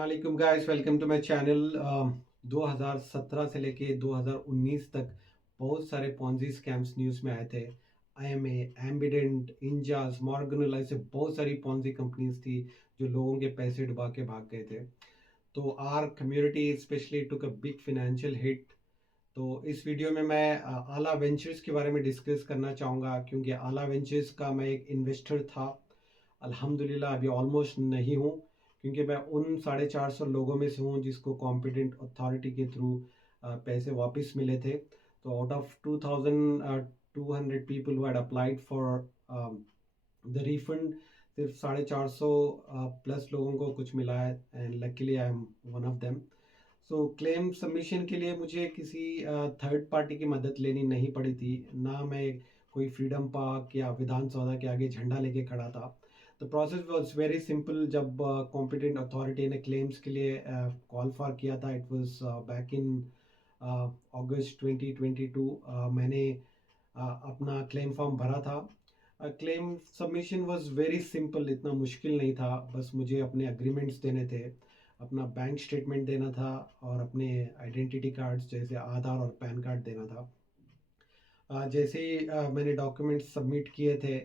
अस्सलाम वालेकुम guys, welcome to my channel. 2017 से लेके 2019 तक बहुत सारे पॉन्जी स्कैम्स न्यूज़ में आए थे। आईएमए, एम्बिडेंट, इंजास, मॉर्गन, ऐसे बहुत सारी पॉन्जी कंपनीज थी जो लोगों के पैसे डुबा के भाग गए थे। तो our community specially took a big financial hit. तो इस वीडियो में मैं आला वेंचर्स के बारे में डिस्कस करना चाहूँगा, क्योंकि आला वेंचर्स का मैं एक इन्वेस्टर था। अल्हम्दुलिल्लाह अभी ऑलमोस्ट नहीं हूँ, क्योंकि मैं उन 450 लोगों में से हूँ जिसको कॉम्पिटेंट अथॉरिटी के थ्रू पैसे वापस मिले थे। तो out of 2200 people who had applied for the refund, सिर्फ 450 प्लस लोगों को कुछ मिला है, and luckily I am one of them. So claim submission के लिए मुझे किसी थर्ड पार्टी की मदद लेनी नहीं पड़ी थी, ना मैं कोई फ्रीडम पार्क या विधान सौधा के आगे झंडा लेके खड़ा था। The process was very simple. जब कॉम्पिटेंट अथॉरिटी ने क्लेम्स के लिए कॉल फॉर किया था, इट वाज बैक इन अगस्त 2022, मैंने अपना क्लेम फॉर्म भरा था। Claim submission was very simple, इतना मुश्किल नहीं था। बस मुझे अपने अग्रीमेंट्स देने थे, अपना बैंक स्टेटमेंट देना था, और अपने आइडेंटिटी कार्ड्स जैसे आधार और पैन कार्ड देना था। जैसे ही मैंने डॉक्यूमेंट्स सबमिट किए थे,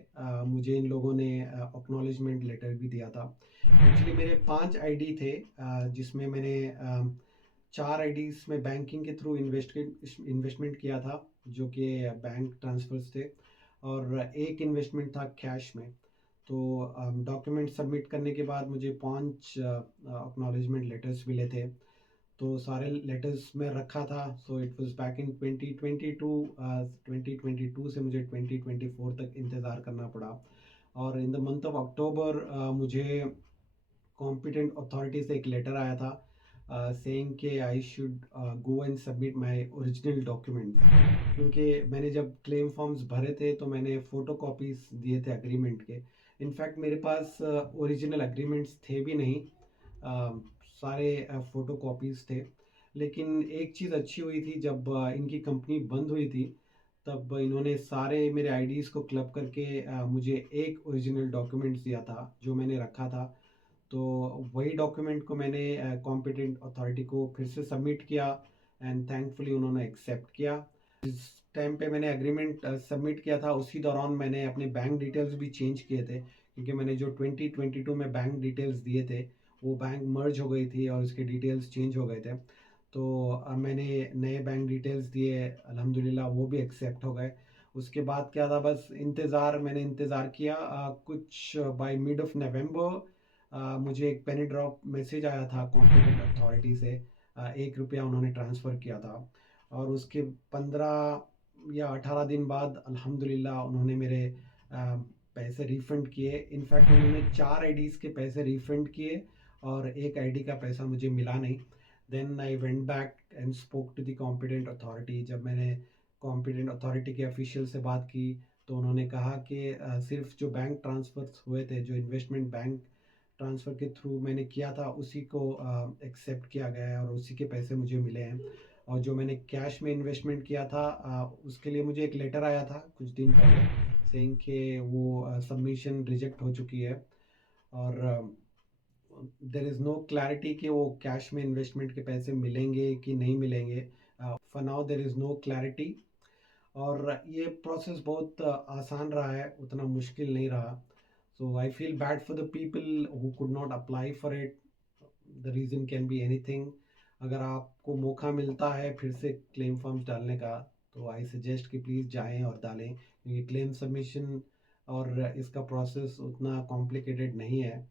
मुझे इन लोगों ने एक्नॉलेजमेंट लेटर भी दिया था। एक्चुअली मेरे 5 आईडी थे, जिसमें मैंने 4 आईडीज में बैंकिंग के थ्रू इन्वेस्टमेंट किया था, जो कि बैंक ट्रांसफर्स थे, और एक इन्वेस्टमेंट था कैश में। तो डॉक्यूमेंट सबमिट करने के बाद मुझे 5 एक्नॉलेजमेंट लेटर्स मिले थे। तो सारे लेटर्स में रखा था। So it was back in 2022। 2022 से मुझे 2024 तक इंतज़ार करना पड़ा। और in the month of October मुझे कॉम्पिटेंट अथॉरिटी से एक लेटर आया था, सेइंग कि I should go and submit my original documents. क्योंकि मैंने जब क्लेम फॉर्म्स भरे थे तो मैंने फ़ोटो कॉपीज़ दिए थे एग्रीमेंट के। इनफैक्ट मेरे पास ओरिजिनल एग्रीमेंट्स थे भी नहीं, अ, सारे फ़ोटो कॉपीज़ थे। लेकिन एक चीज़ अच्छी हुई थी, जब इनकी कंपनी बंद हुई थी, तब इन्होंने सारे मेरे आईडीज़ को क्लब करके मुझे एक ओरिजिनल डॉक्यूमेंट्स दिया था जो मैंने रखा था। तो वही डॉक्यूमेंट को मैंने कॉम्पिटेंट अथॉरिटी को फिर से सबमिट किया, एंड थैंकफुली उन्होंने एक्सेप्ट किया। जिस टाइम पे मैंने एग्रीमेंट सबमिट किया था, उसी दौरान मैंने अपने बैंक डिटेल्स भी चेंज किए थे, क्योंकि मैंने जो 2022 में बैंक डिटेल्स दिए थे, वो बैंक मर्ज हो गई थी और उसके डिटेल्स चेंज हो गए थे। तो मैंने नए बैंक डिटेल्स दिए, अल्हम्दुलिल्लाह वो भी एक्सेप्ट हो गए। उसके बाद क्या था, बस इंतज़ार, मैंने इंतज़ार किया। कुछ बाय मिड ऑफ नवंबर मुझे एक पेनी ड्रॉप मैसेज आया था कॉम्पिटेंट अथॉरिटी से। 1 रुपया उन्होंने ट्रांसफ़र किया था, और उसके 15 या 18 दिन बाद अल्हम्दुलिल्लाह उन्होंने मेरे पैसे रिफ़ंड किए। इनफैक्ट उन्होंने 4 आईडीज़ के पैसे रिफ़ंड किए, और एक आईडी का पैसा मुझे मिला नहीं। Then I went back and spoke to the competent authority. जब मैंने कॉम्पिटेंट अथॉरिटी के ऑफिशियल से बात की, तो उन्होंने कहा कि सिर्फ जो बैंक ट्रांसफ़र्स हुए थे, जो इन्वेस्टमेंट बैंक ट्रांसफ़र के थ्रू मैंने किया था, उसी को एक्सेप्ट किया गया है और उसी के पैसे मुझे मिले हैं। और जो मैंने कैश में इन्वेस्टमेंट किया था, उसके लिए मुझे एक लेटर आया था कुछ दिन पहले, सेइंग कि वो सबमिशन रिजेक्ट हो चुकी है, और देयर इज़ नो क्लैरिटी कि वो कैश में इन्वेस्टमेंट के पैसे मिलेंगे कि नहीं मिलेंगे। For now there is no clarity. और ये प्रोसेस बहुत आसान रहा है, उतना मुश्किल नहीं रहा। So I feel bad for the people who could not apply for it. The reason can be anything. अगर आपको मौका मिलता है फिर से क्लेम फॉर्म्स डालने का, तो आई सजेस्ट कि प्लीज़ जाएं और डालें, क्योंकि क्लेम सबमिशन और इसका प्रोसेस उतना कॉम्प्लिकेटेड नहीं है,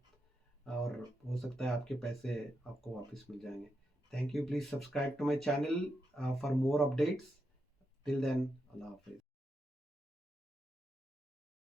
और हो सकता है आपके पैसे आपको वापस मिल जाएंगे। Thank you. Please subscribe to my channel for more updates. Till then, अल्लाह हाफिज़।